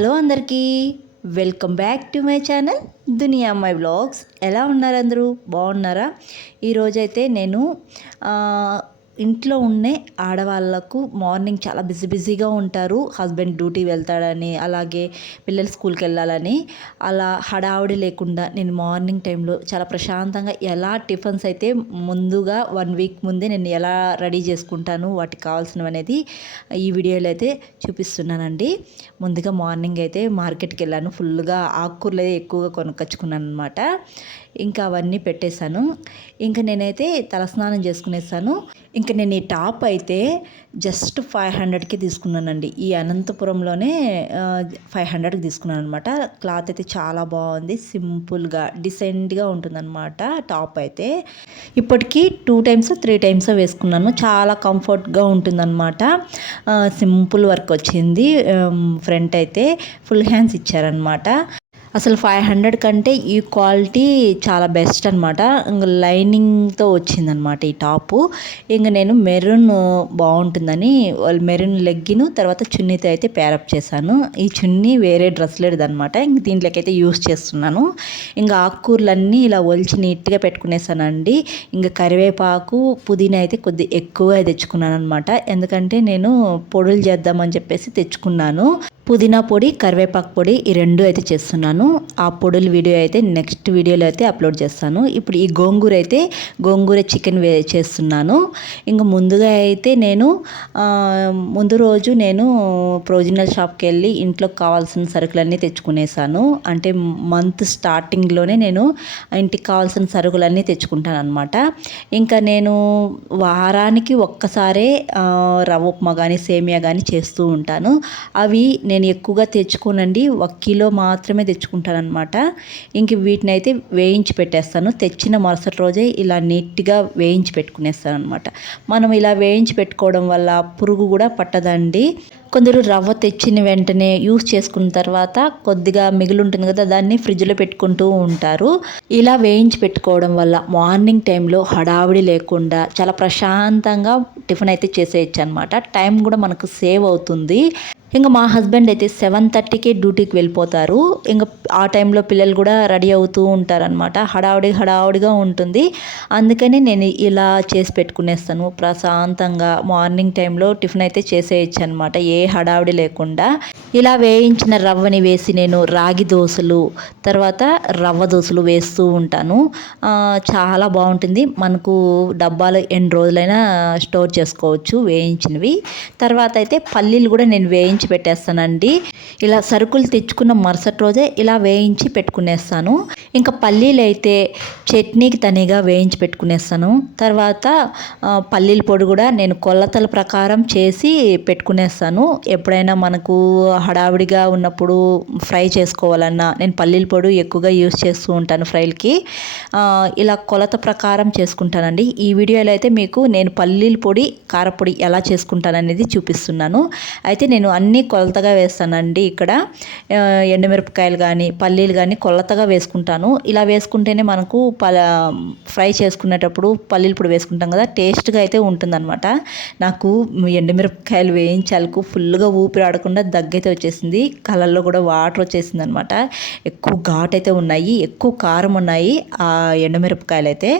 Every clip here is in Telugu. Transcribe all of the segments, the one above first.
హలో అందరికీ. Welcome back to my channel Duniya my blogs ఎలా ఉన్నారు అందరూ? బాగున్నారా? ఈరోజైతే నేను ఇంట్లో ఉండే ఆడవాళ్ళకు మార్నింగ్ చాలా బిజీ బిజీగా ఉంటారు. హస్బెండ్ డ్యూటీ వెళ్తాడని అలాగే పిల్లలు స్కూల్కి వెళ్ళాలని. అలా హడావుడి లేకుండా నేను మార్నింగ్ టైంలో చాలా ప్రశాంతంగా ఎలా టిఫిన్స్ అయితే ముందుగా వన్ వీక్ ముందే నేను ఎలా రెడీ చేసుకుంటాను వాటికి కావాల్సినవి అనేది ఈ వీడియోలో అయితే చూపిస్తున్నానండి. ముందుగా మార్నింగ్ అయితే మార్కెట్కి వెళ్ళాను. ఫుల్గా ఆకుకూరలు అయితే ఎక్కువగా కొనుక్కొచ్చుకున్నాను అనమాట ఇంకా అవన్నీ పెట్టేశాను. ఇంకా నేనైతే తలస్నానం చేసుకునేసాను. ఇంకా నేను ఈ టాప్ అయితే జస్ట్ ఫైవ్ హండ్రెడ్కి తీసుకున్నానండి. ఈ అనంతపురంలోనే ఫైవ్ హండ్రెడ్కి తీసుకున్నాను అనమాట క్లాత్ అయితే చాలా బాగుంది. సింపుల్గా డిసెంట్గా ఉంటుందన్నమాట టాప్ అయితే. ఇప్పటికీ టూ టైమ్స్ త్రీ టైమ్స్ వేసుకున్నాను. చాలా కంఫర్ట్గా ఉంటుందన్నమాట. సింపుల్ వర్క్ వచ్చింది. ఫ్రంట్ అయితే ఫుల్ హ్యాండ్స్ ఇచ్చారనమాట అసలు ఫైవ్ హండ్రెడ్ కంటే ఈ క్వాలిటీ చాలా బెస్ట్ అనమాట ఇంక లైనింగ్తో వచ్చిందనమాట ఈ టాపు. ఇంక నేను మెరూన్ బాగుంటుందని వాళ్ళు మెరూన్ లెగ్గిను తర్వాత చున్నీతో అయితే పేరప్ చేశాను. ఈ చున్నీ వేరే డ్రెస్ లేదనమాట ఇంక దీంట్లోకైతే యూస్ చేస్తున్నాను. ఇంకా ఆకుకూరలన్నీ ఇలా ఒలిచి నీట్గా పెట్టుకునేసానండి. ఇంకా కరివేపాకు పుదీనా అయితే కొద్ది ఎక్కువగా తెచ్చుకున్నాను అనమాట ఎందుకంటే నేను పొడులు చేద్దామని చెప్పేసి తెచ్చుకున్నాను. పుదీనా పొడి కరివేపాకు పొడి ఈ రెండు అయితే చేస్తున్నాను. ఆ పొడుల వీడియో అయితే నెక్స్ట్ వీడియోలో అయితే అప్లోడ్ చేస్తాను. ఇప్పుడు ఈ గోంగూర అయితే గోంగూర చికెన్ వే చేస్తున్నాను. ఇంకా ముందుగా అయితే నేను ముందు రోజు నేను ప్రొవిజనల్ షాప్కి వెళ్ళి ఇంట్లో కావాల్సిన సరుకులన్నీ తెచ్చుకునేసాను. అంటే మంత్ స్టార్టింగ్లోనే నేను ఇంటికి కావాల్సిన సరుకులన్నీ తెచ్చుకుంటాను అనమాట ఇంకా నేను వారానికి ఒక్కసారే రవ్వ ఉప్మా కానీ సేమియా కానీ చేస్తూ ఉంటాను. అవి నేను నేను ఎక్కువగా తెచ్చుకోనండి. ఒక కిలో మాత్రమే తెచ్చుకుంటానమాట ఇంక వీటిని అయితే వేయించి పెట్టేస్తాను. తెచ్చిన మరుసటి రోజే ఇలా నీట్గా వేయించి పెట్టుకునేస్తాను అనమాట మనం ఇలా వేయించి పెట్టుకోవడం వల్ల పురుగు కూడా పట్టదండి. కొందరు రవ్వ తెచ్చిన వెంటనే యూస్ చేసుకున్న తర్వాత కొద్దిగా మిగిలి ఉంటుంది కదా దాన్ని ఫ్రిడ్జ్లో పెట్టుకుంటూ ఉంటారు. ఇలా వేయించి పెట్టుకోవడం వల్ల మార్నింగ్ టైంలో హడావిడి లేకుండా చాలా ప్రశాంతంగా టిఫిన్ అయితే చేసేయచ్చు అనమాట టైం కూడా మనకు సేవ్ అవుతుంది. ఇంకా మా హస్బెండ్ అయితే సెవెన్ థర్టీకే డ్యూటీకి వెళ్ళిపోతారు. ఇంకా ఆ టైంలో పిల్లలు కూడా రెడీ అవుతూ ఉంటారనమాట హడావుడి హడావుడిగా ఉంటుంది. అందుకని నేను ఇలా చేసి పెట్టుకునేస్తాను. ప్రశాంతంగా మార్నింగ్ టైంలో టిఫిన్ అయితే చేసేయచ్చు అనమాట ఏ హడావుడి లేకుండా. ఇలా వేయించిన రవ్వని వేసి నేను రాగి దోశలు తర్వాత రవ్వ దోశలు వేస్తూ ఉంటాను. చాలా బాగుంటుంది. మనకు డబ్బాలు ఎన్ని రోజులైనా స్టోర్ చేసుకోవచ్చు వేయించినవి. తర్వాత అయితే పల్లీలు కూడా నేను వేయించి పెట్టేస్తానండి. ఇలా సరుకులు తెచ్చుకున్న మరుసటి రోజే ఇలా వేయించి పెట్టుకునేస్తాను. ఇంకా పల్లీలు అయితే చట్నీకి తనిగా వేయించి పెట్టుకునేస్తాను. తర్వాత పల్లీల పొడి కూడా నేను కొలతల ప్రకారం చేసి పెట్టుకునేస్తాను. ఎప్పుడైనా మనకు హడావిడిగా ఉన్నప్పుడు ఫ్రై చేసుకోవాలన్నా నేను పల్లీల పొడి ఎక్కువగా యూస్ చేస్తూ ఉంటాను ఫ్రైలకి. ఇలా కొలత ప్రకారం చేసుకుంటానండి. ఈ వీడియోలో అయితే మీకు నేను పల్లీల పొడి కారపొడి ఎలా చేసుకుంటాననేది చూపిస్తున్నాను. అయితే నేను అన్ని కొలతగా వేస్తానండి ఇక్కడ. ఎండుమిరపకాయలు కానీ పల్లీలు కానీ కొలతగా వేసుకుంటాను. ఇలా వేసుకుంటేనే మనకు పల ఫ్రై చేసుకునేటప్పుడు పల్లీలు పొడి వేసుకుంటాం కదా టేస్ట్గా అయితే ఉంటుందన్నమాట. నాకు ఎండుమిరపకాయలు వేయించాలకు ఫుల్గా ఊపిరి ఆడకుండా దగ్గైతే వచ్చేసింది. కలర్లో కూడా వాటర్ వచ్చేసింది అనమాట ఎక్కువ ఘాట్ అయితే ఉన్నాయి ఎక్కువ కారం ఉన్నాయి ఆ ఎండుమిరపకాయలు అయితే.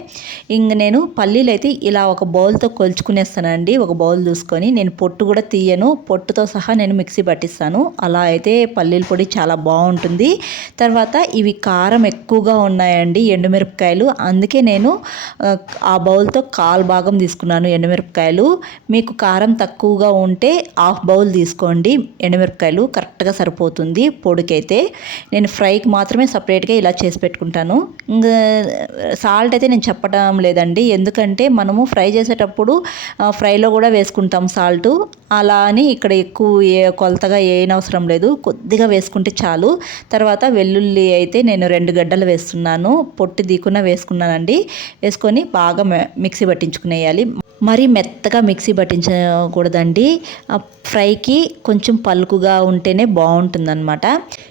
ఇంక నేను పల్లీలు అయితే ఇలా ఒక బౌల్తో కొలుచుకునేస్తానండి. ఒక బౌల్ చూసుకొని నేను పొట్టు కూడా తీయను. పొట్టుతో సహా నేను మిక్సీ పట్టిస్తాను. అలా అయితే పల్లీల పొడి చాలా బాగుంటుంది. తర్వాత ఇవి కారం ఎక్కువగా ఉన్నాయండి ఎండుమిరపకాయలు. అందుకే నేను ఆ, బౌల్తో కాల్ భాగం తీసుకున్నాను ఎండుమిరపకాయలు. మీకు కారం తక్కువగా ఉంటే హాఫ్ బౌల్ తీసుకోండి. ఎండుమిరపకాయలు కరెక్ట్గా సరిపోతుంది పొడికైతే. నేను ఫ్రైకి మాత్రమే సపరేట్గా ఇలా చేసి పెట్టుకుంటాను. ఇంకా సాల్ట్ అయితే నేను చెప్పడం లేదండి. ఎందుకంటే మనము ఫ్రై చేసేటప్పుడు ఫ్రైలో కూడా వేసుకుంటాం సాల్ట్. అలా అని ఇక్కడ ఎక్కువ కొలతగా ఏనవసరం లేదు. కొద్దిగా వేసుకుంటే చాలు. తర్వాత వెల్లుల్లి అయితే నేను రెండు గడ్డలు వేస్తున్నాను. పొట్టి దీకున్న వేసుకున్నానండి. వేసుకొని బాగా మిక్సీ పట్టించుకునేయాలి. మరీ మెత్తగా మిక్సీ పట్టించకూడదండి. ఫ్రైకి కొంచెం పలుకుగా ఉంటేనే బాగుంటుందన్నమాట.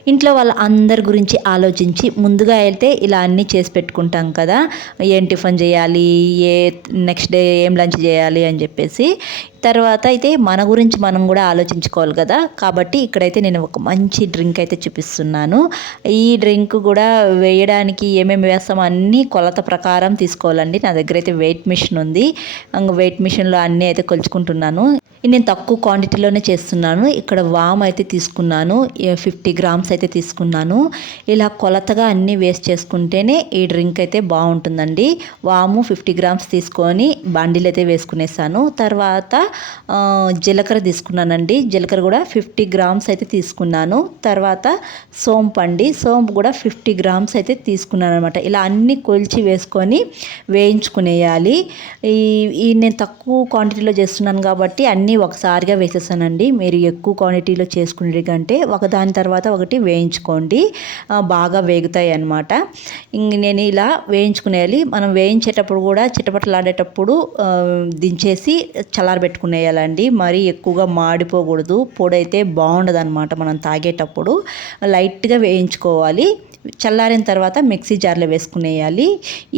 ఇంట్లో వాళ్ళ అందరి గురించి ఆలోచించి ముందుగా అయితే ఇలా అన్నీ చేసి పెట్టుకుంటాం కదా. ఏం టిఫిన్ చేయాలి? ఏ నెక్స్ట్ డే ఏం లంచ్ చేయాలి? అని చెప్పేసి తర్వాత అయితే మన గురించి మనం కూడా ఆలోచించుకోవాలి కదా. కాబట్టి ఇక్కడైతే నేను ఒక మంచి డ్రింక్ అయితే చూపిస్తున్నాను. ఈ డ్రింక్ కూడా వేయడానికి ఏమేమి వేస్తామో అన్నీ కొలత ప్రకారం తీసుకోవాలండి. నా దగ్గర అయితే వెయిట్ మిషన్ ఉంది. వెయిట్ మిషన్లో అన్నీ అయితే కొలుచుకుంటున్నాను. నేను తక్కువ క్వాంటిటీలోనే చేస్తున్నాను. ఇక్కడ వామ్ అయితే తీసుకున్నాను. ఫిఫ్టీ గ్రామ్స్ అయితే తీసుకున్నాను. ఇలా కొలతగా అన్నీ వేస్ట్ చేసుకుంటేనే ఈ డ్రింక్ అయితే బాగుంటుందండి. వాము ఫిఫ్టీ గ్రామ్స్ తీసుకొని బండిలు అయితే వేసుకునేసాను. తర్వాత జీలకర్ర తీసుకున్నానండి. జీలకర్ర కూడా ఫిఫ్టీ గ్రామ్స్ అయితే తీసుకున్నాను. తర్వాత సోంపు అండి. సోంపు కూడా ఫిఫ్టీ గ్రామ్స్ అయితే తీసుకున్నాను అనమాట ఇలా అన్నీ కొలిచి వేసుకొని వేయించుకునేయాలి. ఈ ఈ నేను తక్కువ క్వాంటిటీలో చేస్తున్నాను కాబట్టి అన్ని అన్నీ ఒకసారిగా వేసేసానండి. మీరు ఎక్కువ క్వాంటిటీలో చేసుకునే కంటే ఒకదాని తర్వాత ఒకటి వేయించుకోండి. బాగా వేగుతాయి అన్నమాట ఇంక నేను ఇలా వేయించుకునేయాలి. మనం వేయించేటప్పుడు కూడా చిటపటలాడేటప్పుడు దించేసి చల్లారబెట్టుకునేయాలండి. మరీ ఎక్కువగా మాడిపోకూడదు. పొడి అయితే బాగుండదు అనమాట మనం తాగేటప్పుడు. లైట్గా వేయించుకోవాలి. చల్లారిన తర్వాత మిక్సీ జార్లో వేసుకునేయాలి.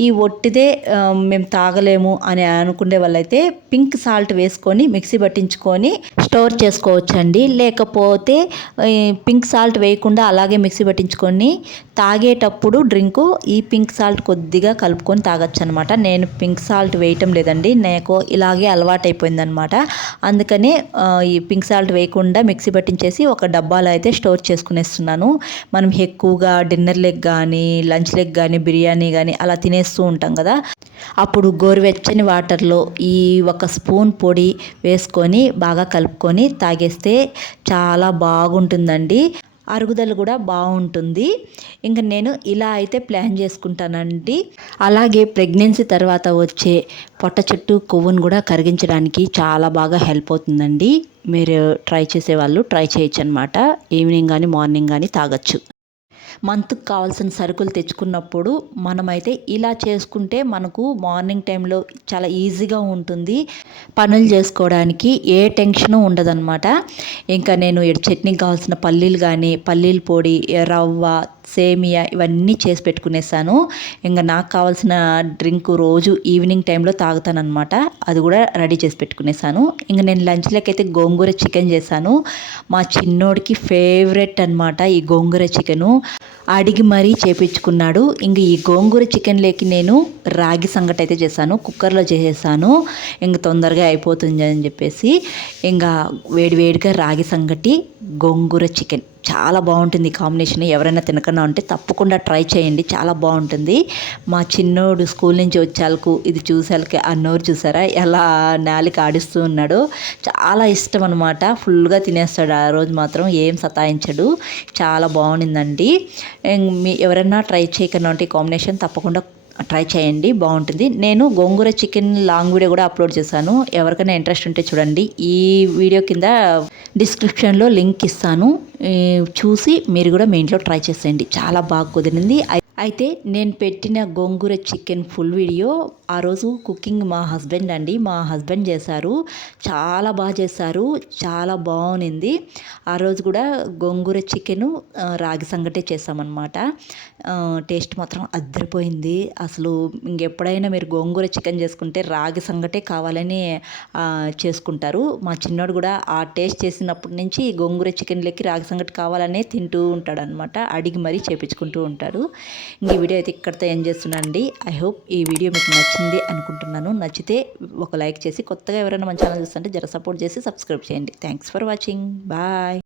ఈ ఒట్టిదే మేము తాగలేము అని అనుకునే వాళ్ళైతే పింక్ సాల్ట్ వేసుకొని మిక్సీ పట్టించుకొని స్టోర్ చేసుకోవచ్చండి. లేకపోతే పింక్ సాల్ట్ వేయకుండా అలాగే మిక్సీ పట్టించుకొని తాగేటప్పుడు డ్రింకు ఈ పింక్ సాల్ట్ కొద్దిగా కలుపుకొని తాగొచ్చు అనమాట నేను పింక్ సాల్ట్ వేయటం లేదండి. నాకు ఇలాగే అలవాటు అందుకనే ఈ పింక్ సాల్ట్ వేయకుండా మిక్సీ పట్టించేసి ఒక డబ్బాలో అయితే స్టోర్ చేసుకునేస్తున్నాను. మనం ఎక్కువగా డిన్నర్ లెగ్ కానీ లంచ్ లెగ్ కానీ బిర్యానీ కానీ అలా తినేస్తూ ఉంటాం కదా. అప్పుడు గోరువెచ్చని వాటర్లో ఈ ఒక స్పూన్ పొడి వేసుకొని బాగా కలుపుకొని తాగేస్తే చాలా బాగుంటుందండి. అరుగుదల కూడా బాగుంటుంది. ఇంకా నేను ఇలా అయితే ప్లాన్ చేసుకుంటానండి. అలాగే ప్రెగ్నెన్సీ తర్వాత వచ్చే పొట్ట చెట్టు కొవ్వును కూడా కరిగించడానికి చాలా బాగా హెల్ప్ అవుతుందండి. మీరు ట్రై చేసేవాళ్ళు ట్రై చేయొచ్చు అనమాట ఈవినింగ్ కానీ మార్నింగ్ కానీ తాగొచ్చు. మంత్కి కావాల్సిన సరుకులు తెచ్చుకున్నప్పుడు మనమైతే ఇలా చేసుకుంటే మనకు మార్నింగ్ టైంలో చాలా ఈజీగా ఉంటుంది. పనులు చేసుకోవడానికి ఏ టెన్షను ఉండదన్నమాట. ఇంకా నేను చట్నీకి కావాల్సిన పల్లీలు కానీ పల్లీల పొడి రవ్వ సేమియా ఇవన్నీ చేసి పెట్టుకునేసాను. ఇంకా నాకు కావాల్సిన డ్రింక్ రోజు ఈవినింగ్ టైంలో తాగుతానమాట అది కూడా రెడీ చేసి పెట్టుకునేసాను. ఇంకా నేను లంచ్లోకి అయితే గోంగూర చికెన్ చేశాను. మా చిన్నోడికి ఫేవరెట్ అనమాట ఈ గోంగూర చికెను అడిగి మరీ చేపించుకున్నాడు. ఇంక ఈ గోంగూర చికెన్ లేకి నేను రాగి సంగటి అయితే చేశాను. కుక్కర్లో చేసేసాను. ఇంక తొందరగా అయిపోతుంది అని చెప్పేసి ఇంకా వేడివేడిగా రాగి సంగటి గోంగూర చికెన్. చాలా బాగుంటుంది కాంబినేషన్. ఎవరైనా తినకుండా ఉంటే తప్పకుండా ట్రై చేయండి. చాలా బాగుంటుంది. మా చిన్నోడు స్కూల్ నుంచి వచ్చేలకు ఇది చూసాలకి ఆ నోరు చూసారా? ఎలా నాలిక ఆడిస్తూ ఉన్నాడు. చాలా ఇష్టం అనమాట ఫుల్గా తినేస్తాడు. ఆ రోజు మాత్రం ఏం సతాయించడు. చాలా బాగుండిందండి. మీ ఎవరైనా ట్రై చేయకన్నా ఉంటే కాంబినేషన్ తప్పకుండా ట్రై చేయండి బాగుంటుంది. నేను గోంగూర చికెన్ లాంగ్ వీడియో కూడా అప్లోడ్ చేశాను. ఎవరికైనా ఇంట్రెస్ట్ ఉంటే చూడండి. ఈ వీడియో కింద డిస్క్రిప్షన్లో లింక్ ఇస్తాను. చూసి మీరు కూడా మీ ఇంట్లో ట్రై చేసేయండి. చాలా బాగా కుదిరింది. అయితే నేను పెట్టిన గోంగూర చికెన్ ఫుల్ వీడియో ఆ రోజు కుకింగ్ మా హస్బెండ్ అండి. మా హస్బెండ్ చేశారు. చాలా బాగా చేశారు. చాలా బాగుంది. ఆ రోజు కూడా గోంగూర చికెను రాగి సంగటే చేసామన్నమాట టేస్ట్ మాత్రం అద్దరిపోయింది. అసలు ఇంకెప్పుడైనా మీరు గోంగూర చికెన్ చేసుకుంటే రాగి సంగటే కావాలని చేసుకుంటారు. మా చిన్నోడు కూడా ఆ టేస్ట్ చేసినప్పటి నుంచి గోంగూర చికెన్లోకి రాగి సంగటి కావాలనే తింటూ ఉంటాడు అనమాట అడిగి మరీ చేపించుకుంటూ ఉంటాడు. ఈ వీడియో అయితే ఇక్కడితో ఏం చేస్తున్నానండి? ఐ హోప్ ఈ వీడియో మీకు నచ్చింది అనుకుంటున్నాను. నచ్చితే ఒక లైక్ చేసి కొత్తగా ఎవరైనా మన ఛానల్ చూస్తుంటే జర సపోర్ట్ చేసి సబ్స్క్రైబ్ చేయండి. Thanks for watching bye